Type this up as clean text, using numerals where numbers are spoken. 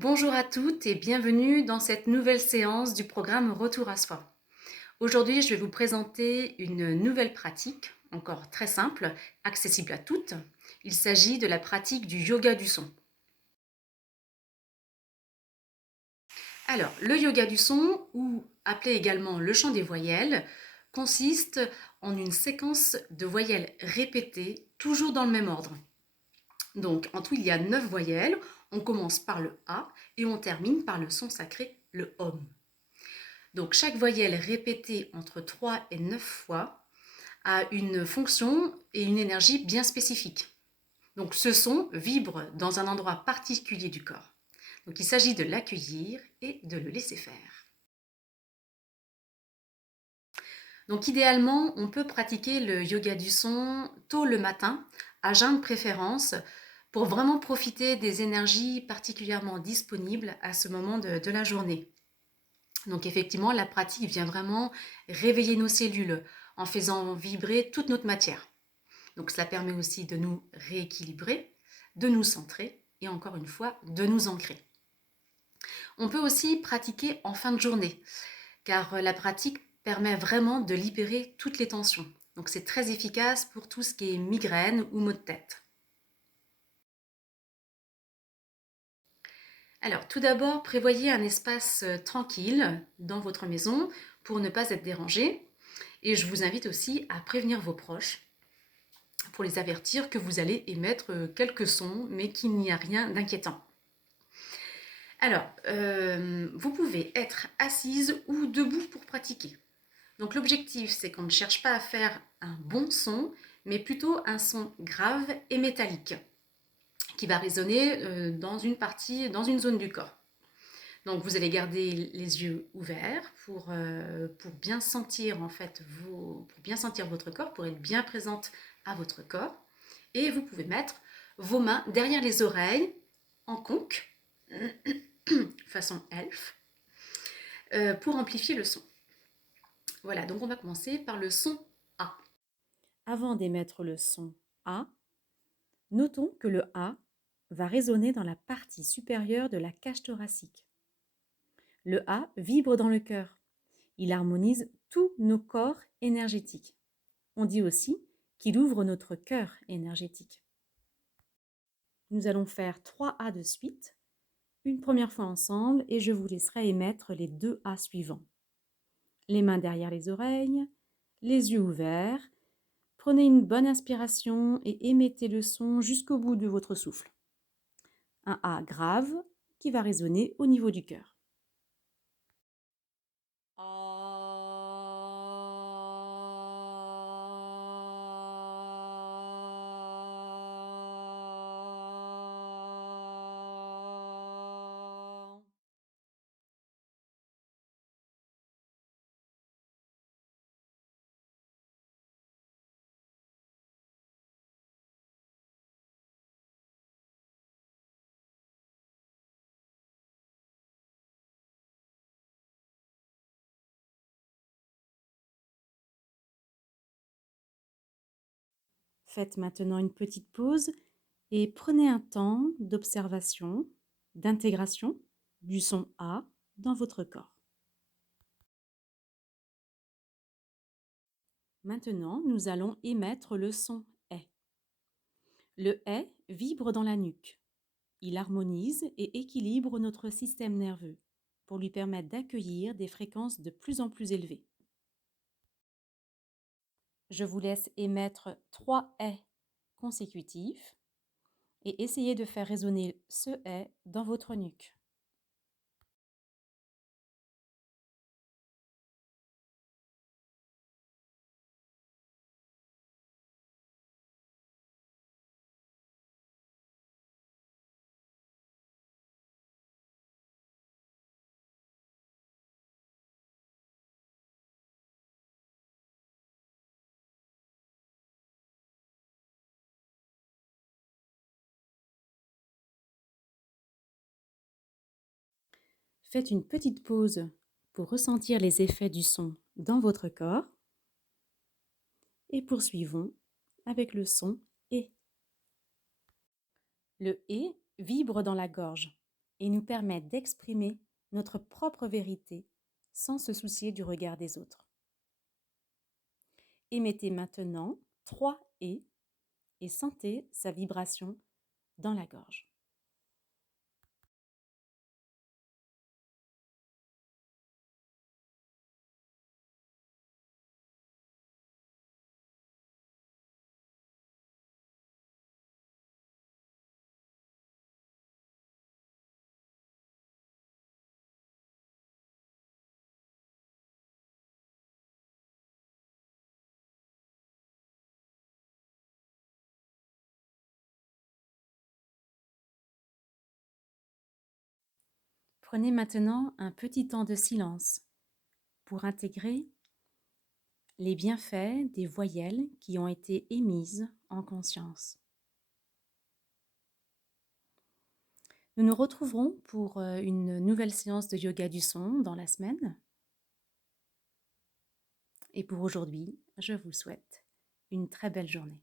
Bonjour à toutes et bienvenue dans cette nouvelle séance du programme Retour à soi. Aujourd'hui, je vais vous présenter une nouvelle pratique, encore très simple, accessible à toutes. Il s'agit de la pratique du yoga du son. Alors, le yoga du son, ou appelé également le chant des voyelles, consiste en une séquence de voyelles répétées, toujours dans le même ordre. Donc, en tout, il y a 9 voyelles. On commence par le A et on termine par le son sacré, le Om. Donc, chaque voyelle répétée entre 3 et 9 fois a une fonction et une énergie bien spécifiques. Donc, ce son vibre dans un endroit particulier du corps. Donc, il s'agit de l'accueillir et de le laisser faire. Donc, idéalement, on peut pratiquer le yoga du son tôt le matin, à jeun de préférence, pour vraiment profiter des énergies particulièrement disponibles à ce moment de la journée. Donc effectivement, la pratique vient vraiment réveiller nos cellules en faisant vibrer toute notre matière. Donc cela permet aussi de nous rééquilibrer, de nous centrer et encore une fois, de nous ancrer. On peut aussi pratiquer en fin de journée, car la pratique permet vraiment de libérer toutes les tensions. Donc c'est très efficace pour tout ce qui est migraine ou maux de tête. Alors, tout d'abord, prévoyez un espace tranquille dans votre maison pour ne pas être dérangé. Et je vous invite aussi à prévenir vos proches pour les avertir que vous allez émettre quelques sons, mais qu'il n'y a rien d'inquiétant. Alors, vous pouvez être assise ou debout pour pratiquer. Donc l'objectif, c'est qu'on ne cherche pas à faire un bon son, mais plutôt un son grave et métallique qui va résonner dans une zone du corps. Donc vous allez garder les yeux ouverts pour bien sentir en fait pour bien sentir votre corps, pour être bien présente à votre corps. Et vous pouvez mettre vos mains derrière les oreilles en conque, façon elfe, pour amplifier le son. Voilà, donc on va commencer par le son A. Avant d'émettre le son A, notons que le A va résonner dans la partie supérieure de la cage thoracique. Le A vibre dans le cœur. Il harmonise tous nos corps énergétiques. On dit aussi qu'il ouvre notre cœur énergétique. Nous allons faire 3 A de suite, une première fois ensemble, et je vous laisserai émettre les 2 A suivants. Les mains derrière les oreilles, les yeux ouverts. Prenez une bonne inspiration et émettez le son jusqu'au bout de votre souffle. Un A grave qui va résonner au niveau du cœur. Faites maintenant une petite pause et prenez un temps d'observation, d'intégration du son A dans votre corps. Maintenant, nous allons émettre le son est. Le est vibre dans la nuque. Il harmonise et équilibre notre système nerveux pour lui permettre d'accueillir des fréquences de plus en plus élevées. Je vous laisse émettre 3 est consécutifs et essayez de faire résonner ce est dans votre nuque. Faites une petite pause pour ressentir les effets du son dans votre corps et poursuivons avec le son et. Le et vibre dans la gorge. et nous permettent d'exprimer notre propre vérité sans se soucier du regard des autres. Émettez maintenant 3 et sentez sa vibration dans la gorge. Prenez maintenant un petit temps de silence pour intégrer les bienfaits des voyelles qui ont été émises en conscience. Nous nous retrouverons pour une nouvelle séance de yoga du son dans la semaine. Et pour aujourd'hui, je vous souhaite une très belle journée.